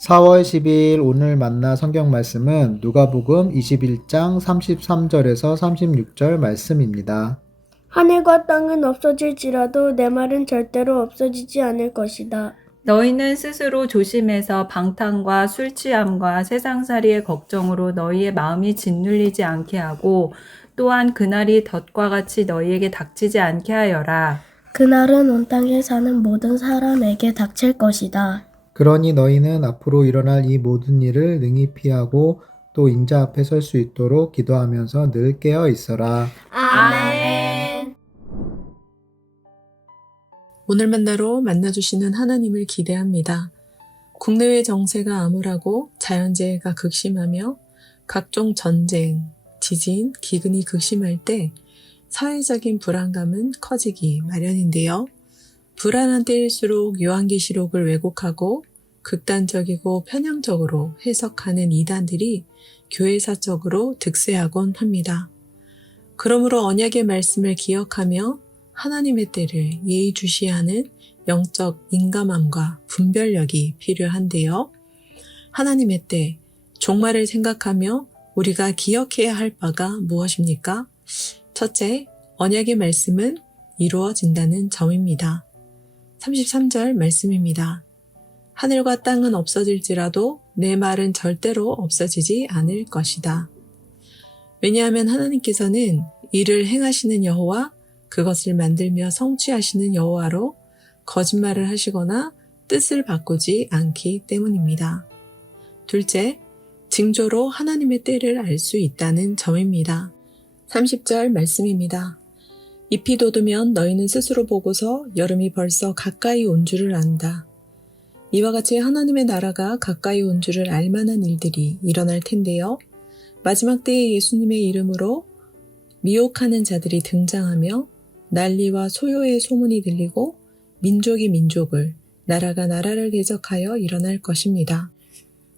4월 12일 오늘 만나 성경 말씀은 누가복음 21장 33절에서 36절 말씀입니다. 하늘과 땅은 없어질지라도 내 말은 절대로 없어지지 않을 것이다. 너희는 스스로 조심해서 방탕과 술 취함과 세상살이의 걱정으로 너희의 마음이 짓눌리지 않게 하고 또한 그날이 덫과 같이 너희에게 닥치지 않게 하여라. 그날은 온 땅에 사는 모든 사람에게 닥칠 것이다. 그러니 너희는 앞으로 일어날 이 모든 일을 능히 피하고 또 인자 앞에 설 수 있도록 기도하면서 늘 깨어 있어라. 아멘. 오늘 만나러 만나주시는 하나님을 기대합니다. 국내외 정세가 암울하고 자연재해가 극심하며 각종 전쟁, 지진, 기근이 극심할 때 사회적인 불안감은 커지기 마련인데요. 불안한 때일수록 요한계시록을 왜곡하고 극단적이고 편향적으로 해석하는 이단들이 교회사적으로 득세하곤 합니다. 그러므로 언약의 말씀을 기억하며 하나님의 때를 예의주시하는 영적 민감함과 분별력이 필요한데요. 하나님의 때, 종말을 생각하며 우리가 기억해야 할 바가 무엇입니까? 첫째, 언약의 말씀은 이루어진다는 점입니다. 33절 말씀입니다. 하늘과 땅은 없어질지라도 내 말은 절대로 없어지지 않을 것이다. 왜냐하면 하나님께서는 이를 행하시는 여호와, 그것을 만들며 성취하시는 여호와로 거짓말을 하시거나 뜻을 바꾸지 않기 때문입니다. 둘째, 징조로 하나님의 때를 알 수 있다는 점입니다. 30절 말씀입니다. 잎이 돋으면 너희는 스스로 보고서 여름이 벌써 가까이 온 줄을 안다. 이와 같이 하나님의 나라가 가까이 온 줄을 알 만한 일들이 일어날 텐데요. 마지막 때에 예수님의 이름으로 미혹하는 자들이 등장하며 난리와 소요의 소문이 들리고 민족이 민족을, 나라가 나라를 대적하여 일어날 것입니다.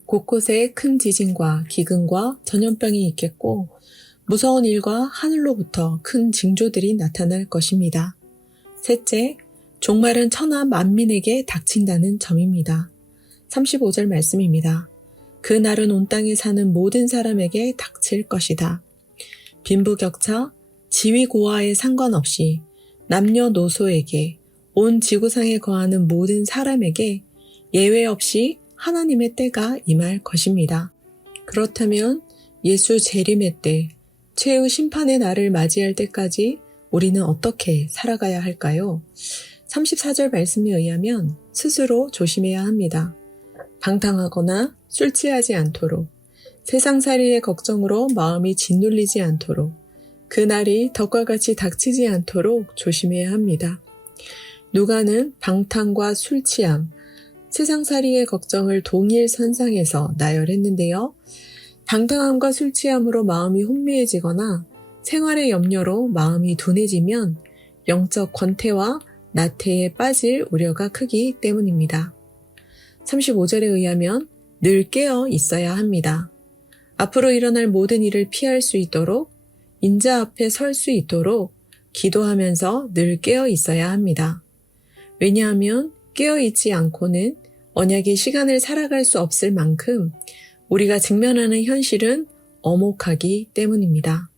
곳곳에 큰 지진과 기근과 전염병이 있겠고 무서운 일과 하늘로부터 큰 징조들이 나타날 것입니다. 셋째, 종말은 천하 만민에게 닥친다는 점입니다. 35절 말씀입니다. 그 날은 온 땅에 사는 모든 사람에게 닥칠 것이다. 빈부격차, 지위고하에 상관없이 남녀노소에게 온 지구상에 거하는 모든 사람에게 예외 없이 하나님의 때가 임할 것입니다. 그렇다면 예수 재림의 때, 최후 심판의 날을 맞이할 때까지 우리는 어떻게 살아가야 할까요? 34절 말씀에 의하면 스스로 조심해야 합니다. 방탕하거나 술 취하지 않도록, 세상살이의 걱정으로 마음이 짓눌리지 않도록, 그날이 덕과 같이 닥치지 않도록 조심해야 합니다. 누가는 방탕과 술 취함, 세상살이의 걱정을 동일 선상에서 나열했는데요. 방탕함과 술 취함으로 마음이 혼미해지거나 생활의 염려로 마음이 둔해지면 영적 권태와 나태에 빠질 우려가 크기 때문입니다. 35절에 의하면 늘 깨어 있어야 합니다. 앞으로 일어날 모든 일을 피할 수 있도록, 인자 앞에 설 수 있도록 기도하면서 늘 깨어 있어야 합니다. 왜냐하면 깨어 있지 않고는 언약의 시간을 살아갈 수 없을 만큼 우리가 직면하는 현실은 엄혹하기 때문입니다.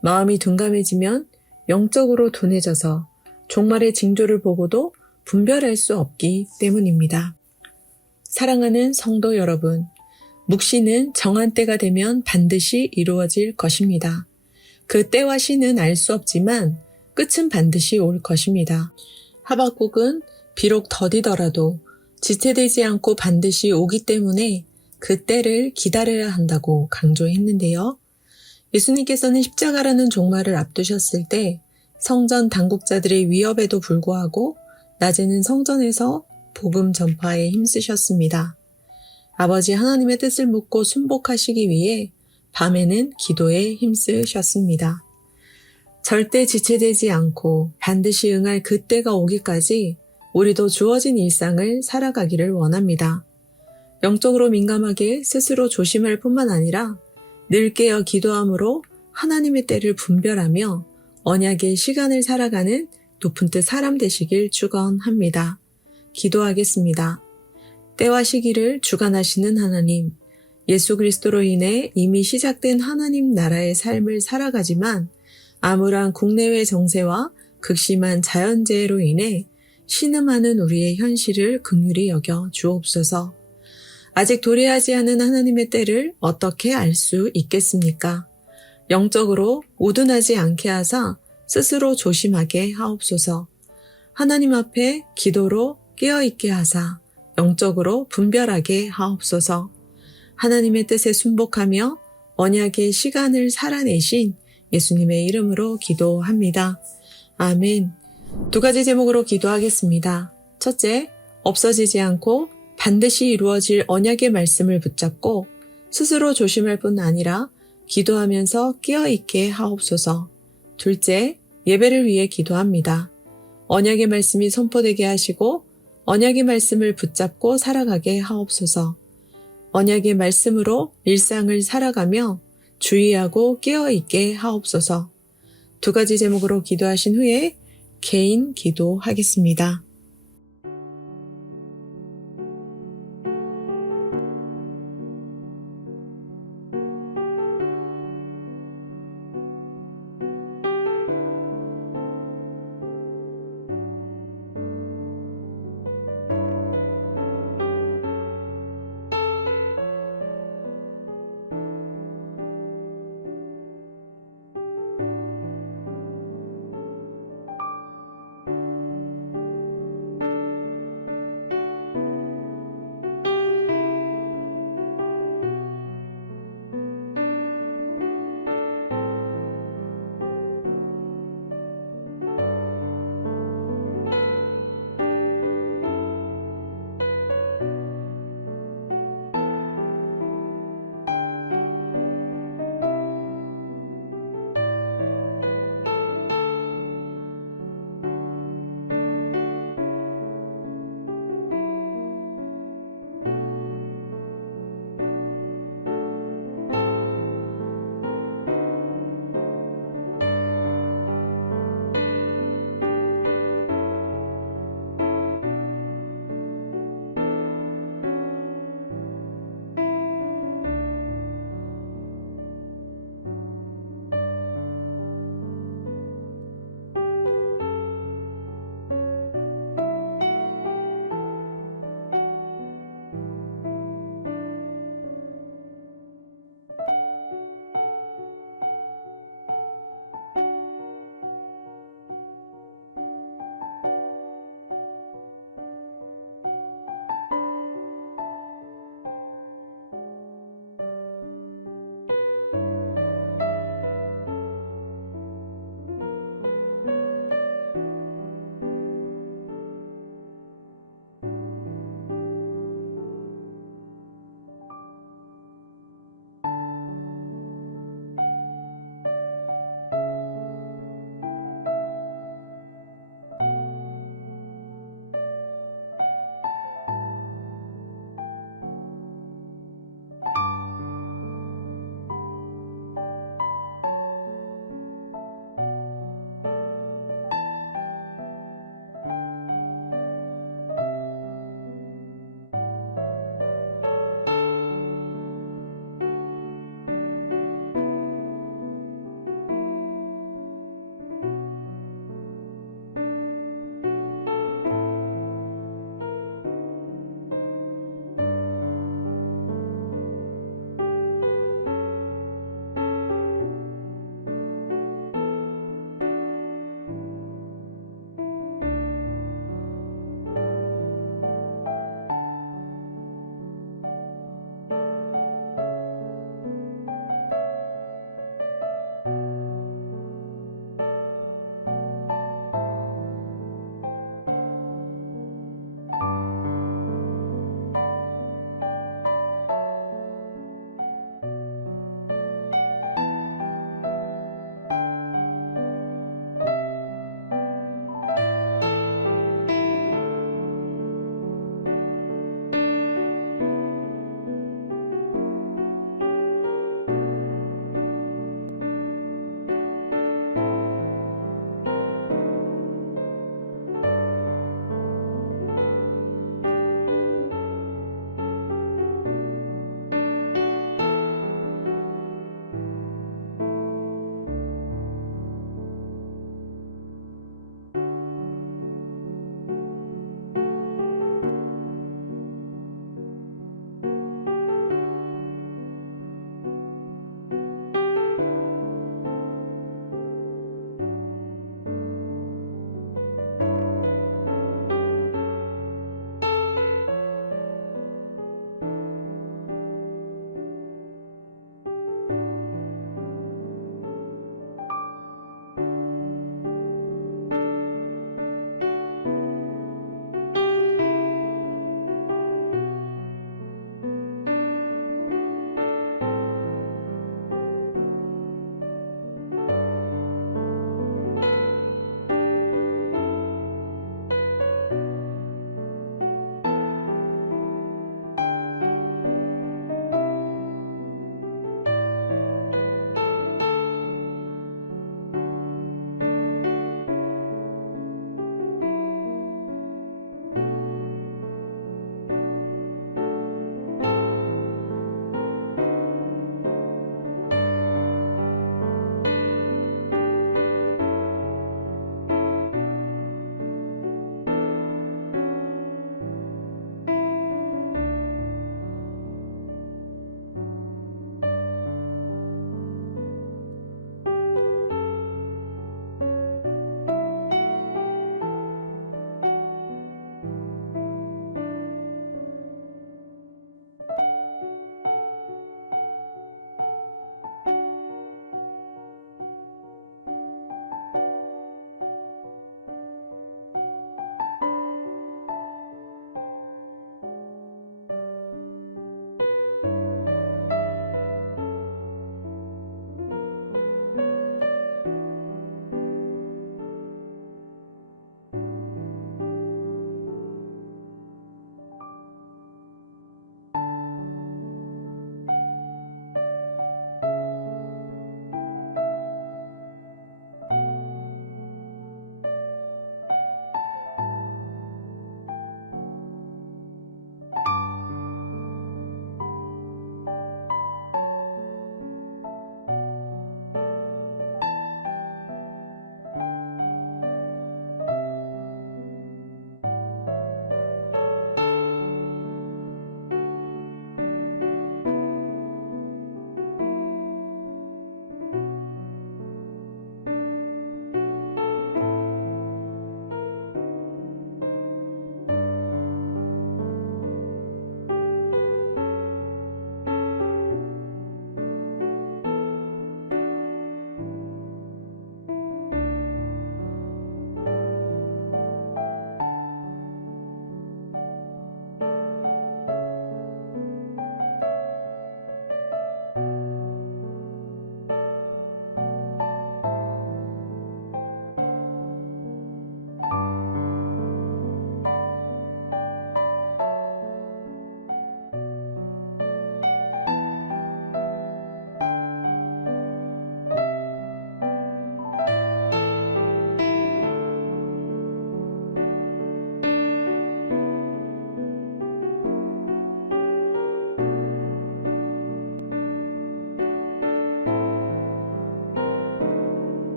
마음이 둔감해지면 영적으로 둔해져서 종말의 징조를 보고도 분별할 수 없기 때문입니다. 사랑하는 성도 여러분, 묵시는 정한 때가 되면 반드시 이루어질 것입니다. 그 때와 시는 알 수 없지만 끝은 반드시 올 것입니다. 하박국은 비록 더디더라도 지체되지 않고 반드시 오기 때문에 그 때를 기다려야 한다고 강조했는데요. 예수님께서는 십자가라는 종말을 앞두셨을 때 성전 당국자들의 위협에도 불구하고 낮에는 성전에서 복음 전파에 힘쓰셨습니다. 아버지 하나님의 뜻을 묻고 순복하시기 위해 밤에는 기도에 힘쓰셨습니다. 절대 지체되지 않고 반드시 응할 그 때가 오기까지 우리도 주어진 일상을 살아가기를 원합니다. 영적으로 민감하게 스스로 조심할 뿐만 아니라 늘 깨어 기도함으로 하나님의 때를 분별하며 언약의 시간을 살아가는 높은 뜻 사람 되시길 축원합니다. 기도하겠습니다. 때와 시기를 주관하시는 하나님, 예수 그리스도로 인해 이미 시작된 하나님 나라의 삶을 살아가지만 암울한 국내외 정세와 극심한 자연재해로 인해 신음하는 우리의 현실을 긍휼히 여겨 주옵소서. 아직 도래하지 않은 하나님의 때를 어떻게 알 수 있겠습니까? 영적으로 우둔하지 않게 하사 스스로 조심하게 하옵소서. 하나님 앞에 기도로 깨어있게 하사 영적으로 분별하게 하옵소서. 하나님의 뜻에 순복하며 언약의 시간을 살아내신 예수님의 이름으로 기도합니다. 아멘. 2가지 제목으로 기도하겠습니다. 첫째, 없어지지 않고 반드시 이루어질 언약의 말씀을 붙잡고 스스로 조심할 뿐 아니라 기도하면서 깨어있게 하옵소서. 둘째, 예배를 위해 기도합니다. 언약의 말씀이 선포되게 하시고 언약의 말씀을 붙잡고 살아가게 하옵소서. 언약의 말씀으로 일상을 살아가며 주의하고 깨어있게 하옵소서. 2가지 제목으로 기도하신 후에 개인 기도하겠습니다.